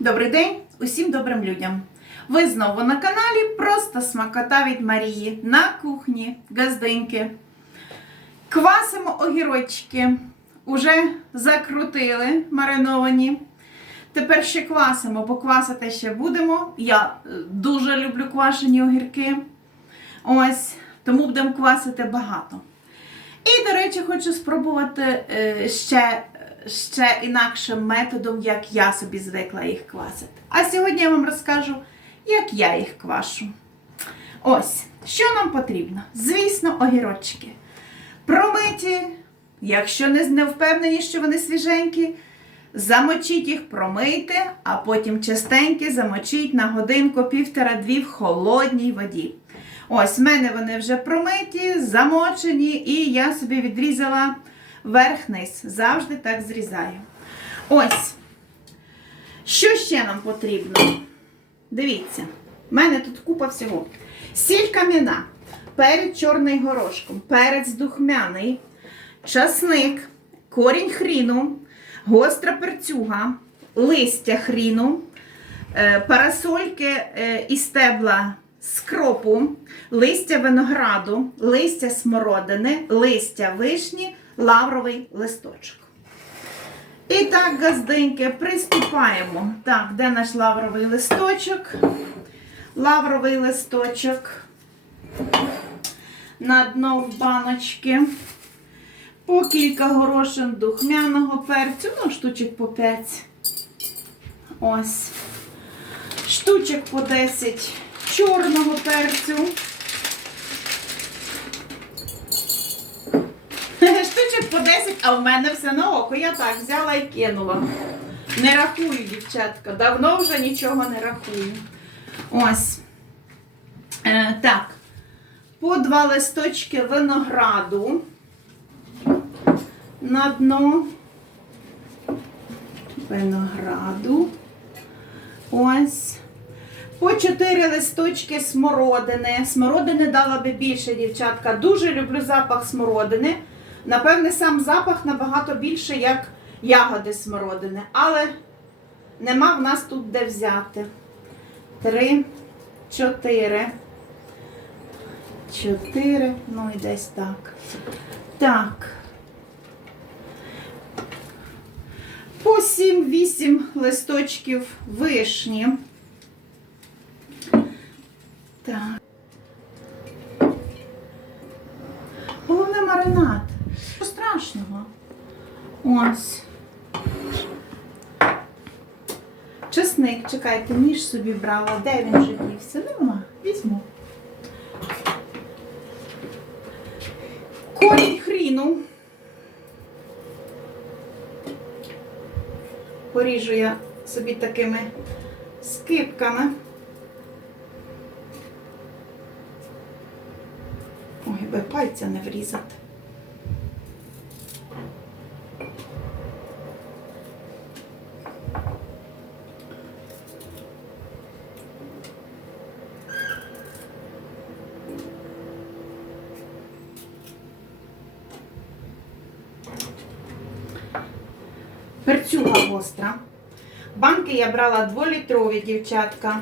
Добрий день усім добрим людям! Ви знову на каналі Просто смакота від Марії на кухні газдинки. Квасимо огірочки. Уже закрутили мариновані. Тепер ще квасимо, бо квасити ще будемо. Я е, дуже люблю квашені огірки. Ось, тому будемо квасити багато. І, до речі, хочу спробувати е, ще, ще інакшим методом, як я собі звикла їх квасити. А сьогодні я вам розкажу, як я їх квашу. Ось, що нам потрібно? Звісно, огірочки. Промиті, якщо не, не впевнені, що вони свіженькі, замочіть їх, промийте, а потім частенькі замочіть на годинку півтора-дві в холодній воді. Ось, в мене вони вже промиті, замочені, і я собі відрізала верх-низ. Завжди так зрізаю. Ось. Що ще нам потрібно? Дивіться, в мене тут купа всього. Сіль кам'яна, перець чорний горошком, перець духмяний, часник, корінь хріну, гостра перцюга, листя хріну, е, парасольки е, і стебла скропу, листя винограду, листя смородини, листя вишні, лавровий листочок. І так, газденьки, приступаємо. Так, де наш лавровий листочок? Лавровий листочок на дно в баночки. По кілька горошин духмяного перцю, ну, штучок по 5. Ось. Штучок по 10 чорного перцю. А в мене все на око. Я так взяла і кинула. Не рахую, дівчатка. Давно вже нічого не рахую. Ось. Е, так. По два листочки винограду. На дно. Винограду. Ось. По 4 листочки смородини. Смородини дала би більше, дівчатка. Дуже люблю запах смородини. Напевне, сам запах набагато більше, як ягоди смородини. Але нема в нас тут де взяти. Три, чотири. Чотири. Ну і десь так. Так. По 7-8 листочків вишні. Так. Головне маринад. Що страшного? Ось. Чесник, чекайте, ніж собі брала. Де він же дівся? Нема. Візьму. Корінь хріну. Поріжу я собі такими скипками. Ой, би пальця не врізати. Перцюга гостра. Банки я брала 2-літрові, дівчатка.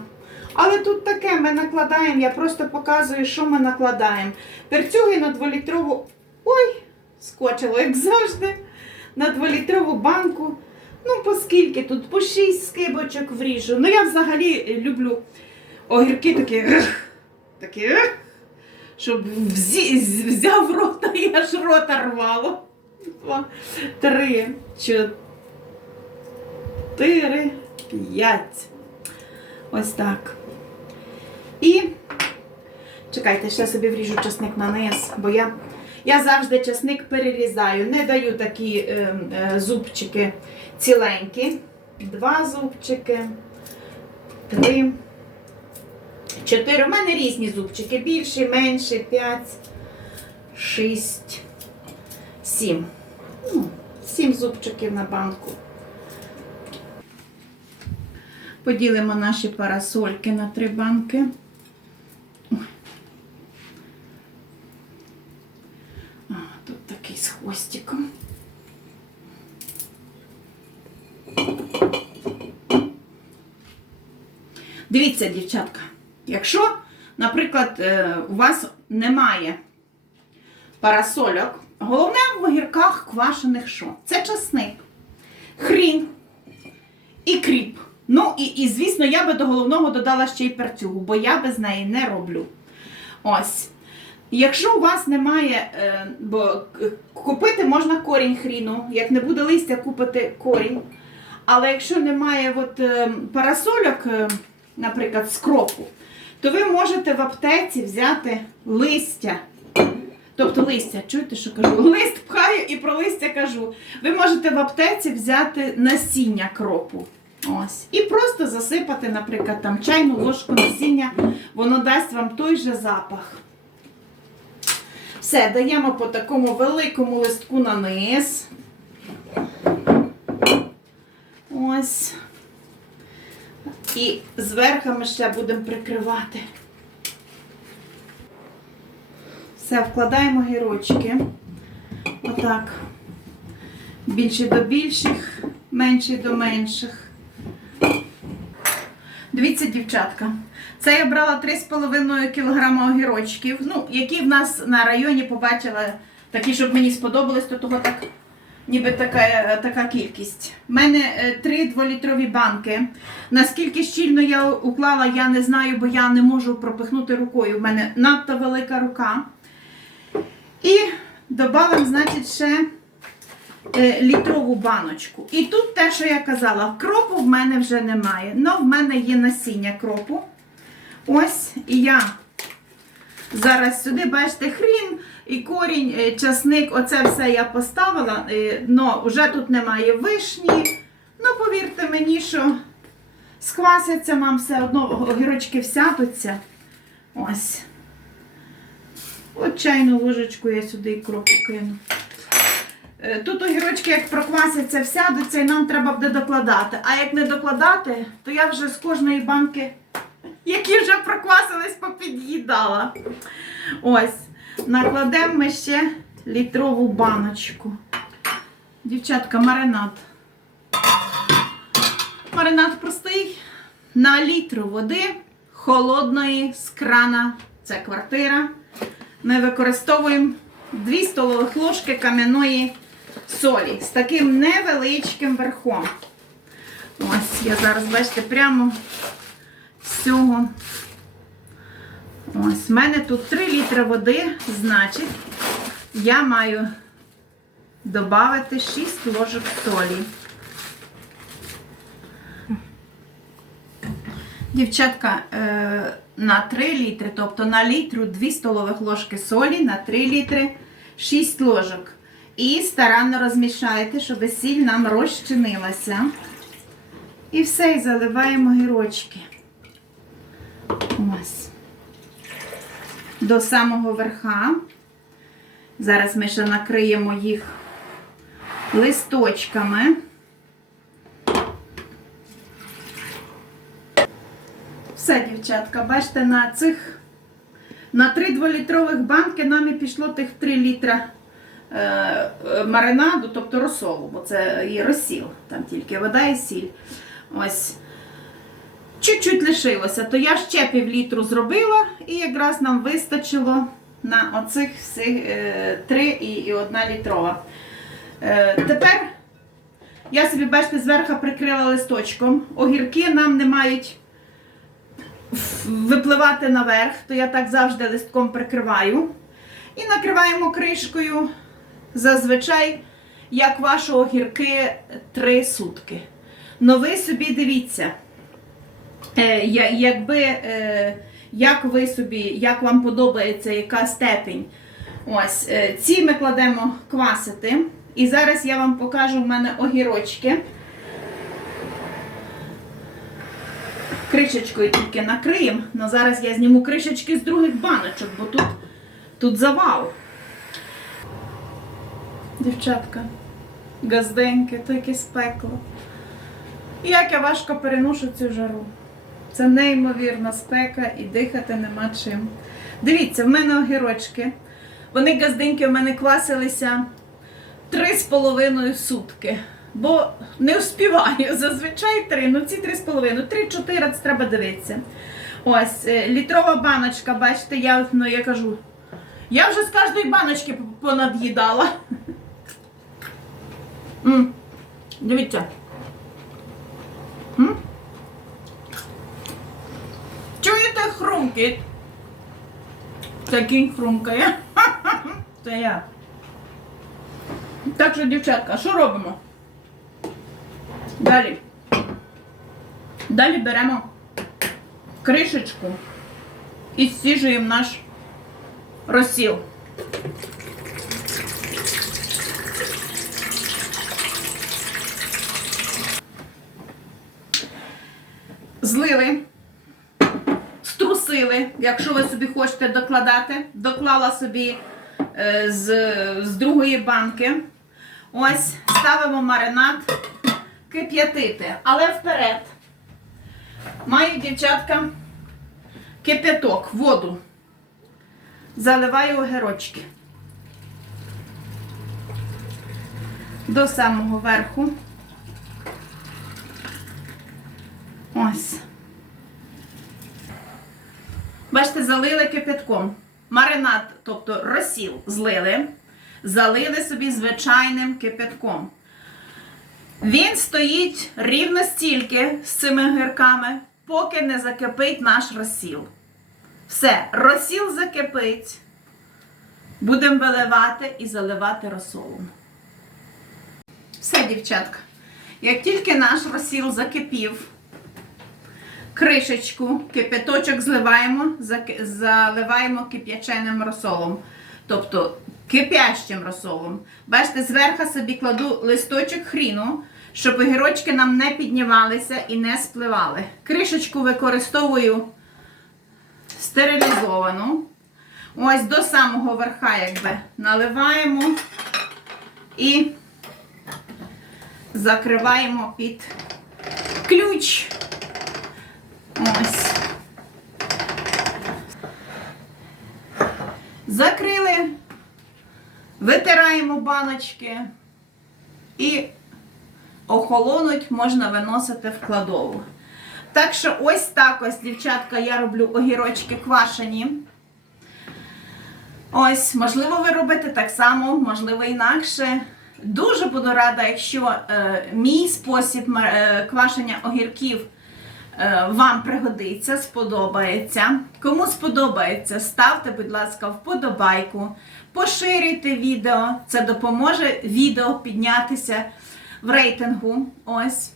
Але тут таке ми накладаємо, я просто показую, що ми накладаємо. Перцюги на 2-літрову. Ой, скочило, як завжди. На 2-літрову банку. Ну, по скільки тут? По 6 скибочок вріжу. Ну, я взагалі люблю огірки такі, такі, щоб взяв рота і аж рота рвало. Два, три, чотири, п'ять. Ось так. І чекайте, ще собі вріжу часник на низ, бо я я завжди часник перерізаю. Не даю такі е, е, зубчики ціленькі. Два зубчики, три, чотири. У мене різні зубчики. Більші, менші, п'ять, шість, сім. Ну, сім зубчиків на банку. Поділимо наші парасольки на три банки. А, тут такий з хвостиком. Дивіться, дівчатка, якщо, наприклад, е, у вас немає парасольок, головне в огірках квашених що? Це часник, хрін і кріп. Ну і, і звісно, я би до головного додала ще й перцюгу, бо я без неї не роблю. Ось. Якщо у вас немає, е, бо купити можна корінь хріну, як не буде листя, купити корінь. Але якщо немає от, е, парасольок, е, наприклад, з кропу, то ви можете в аптеці взяти листя. Тобто листя, чуєте, що кажу? Лист пхаю і про листя кажу. Ви можете в аптеці взяти насіння кропу. Ось. І просто засипати, наприклад, там чайну ложку насіння, воно дасть вам той же запах. Все, даємо по такому великому листку на низ. Ось. І зверху ми ще будемо прикривати. Все, вкладаємо гірочки. Отак. Більші до більших, менші до менших. Дивіться, дівчатка. Це я брала 3,5 кг огірочків, ну, які в нас на районі побачила, такі, щоб мені сподобались, то того так, ніби така, така кількість. У мене е, три 2-літрові банки. Наскільки щільно я уклала, я не знаю, бо я не можу пропихнути рукою. У мене надто велика рука. І додам, значить, ще е, літрову баночку. І тут те, що я казала, кропу в мене вже немає. але в мене є насіння кропу. Ось, і я зараз сюди, бачите, хрін і корінь, е, часник, оце все я поставила. але вже тут немає вишні. Ну, повірте мені, що сквасяться нам все одно, огірочки всядуться. Ось. От чайну ложечку я сюди і кропу кину. Е, Тут огірочки, як проквасяться, всядуться, і нам треба буде докладати. А як не докладати, то я вже з кожної банки, які вже проквасились, попід'їдала. Ось. Накладемо ми ще літрову баночку. Дівчатка, маринад. Маринад простий. На літр води холодної з крана. Це квартира. Ми використовуємо 2 столових ложки кам'яної солі з таким невеличким верхом. Ось, я зараз, бачите, прямо з цього. Ось, в мене тут 3 літри води, значить, я маю додати 6 ложок солі. Дівчатка, е, на 3 літри, тобто на літру 2 столових ложки солі, на 3 літри 6 ложок. І старанно розмішайте, щоб сіль нам розчинилася. І все, і заливаємо гірочки. Ось. До самого верха. Зараз ми ще накриємо їх листочками. Все, дівчатка, бачите, на цих на 3 2-літрових банки нам і пішло тих 3 літра маринаду, тобто розсолу, бо це і розсіл, там тільки вода і сіль. Ось. Чуть-чуть лишилося, то я ще пів літру зробила, і якраз нам вистачило на оцих всіх е, 3 і, і 1 літрова. Е, тепер я собі, бачите, зверху прикрила листочком. Огірки нам не мають випливати наверх, то я так завжди листком прикриваю. І накриваємо кришкою зазвичай, як ваші огірки, 3 сутки. Ну ви собі дивіться, е, якби, е, як ви собі, як вам подобається, яка степень. Ось, е, ці ми кладемо квасити. І зараз я вам покажу в мене огірочки. кришечкою тільки накриємо. але зараз я зніму кришечки з других баночок, бо тут, тут завал. Дівчатка, газденьке, то якесь пекло. Як я важко переношу цю жару. Це неймовірна спека і дихати нема чим. Дивіться, в мене огірочки. Вони газденьки в мене квасилися три з половиною сутки. бо не вспіваю. Зазвичай три, ну ці три з половиною, три-чотири це треба дивитися. Ось, е, літрова баночка, бачите, я, ну, я кажу, я вже з кожної баночки понад'їдала. Дивіться. М? Чуєте хрумкіт? Такий хрумкає. Це я. Так що, дівчатка, що робимо? Далі. Далі беремо кришечку і зсіжуємо наш розсіл. Злили, струсили, якщо ви собі хочете докладати. Доклала собі е, з, з другої банки. Ось, ставимо маринад кип'ятити. Але вперед. Маю, дівчатка, кипяток, воду. Заливаю огірочки. До самого верху. Ось. Бачите, залили кипятком. Маринад, тобто розсіл злили, залили собі звичайним кипятком. Він стоїть рівно стільки з цими гірками, поки не закипить наш розсіл. Все, розсіл закипить. Будемо виливати і заливати розсолом. Все, дівчатка. Як тільки наш розсіл закипів, кришечку, кипяточок зливаємо, заливаємо кип'яченим розсолом. Тобто кипящим розсолом. Бачите, зверху собі кладу листочок хріну, щоб огірочки нам не піднімалися і не спливали. Кришечку використовую стерилізовану. Ось до самого верха, якби наливаємо і закриваємо під ключ. Ось. Закрили, витираємо баночки і охолонуть можна виносити в кладову. Так що ось так ось, дівчатка, я роблю огірочки квашені. Ось, можливо, ви робите так само, можливо, інакше. Дуже буду рада, якщо е, мій спосіб е, квашення огірків вам пригодиться, сподобається. Кому сподобається, ставте, будь ласка, вподобайку, поширюйте відео. Це допоможе відео піднятися в рейтингу. Ось.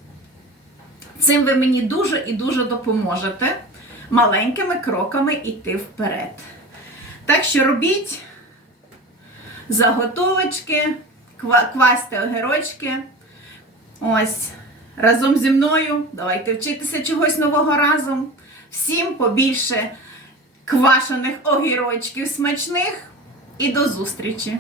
Цим ви мені дуже і дуже допоможете маленькими кроками йти вперед. Так що робіть заготовочки, ква- квасьте огірочки. Ось. Разом зі мною. Давайте вчитися чогось нового разом. Всім побільше квашених огірочків смачних. І до зустрічі!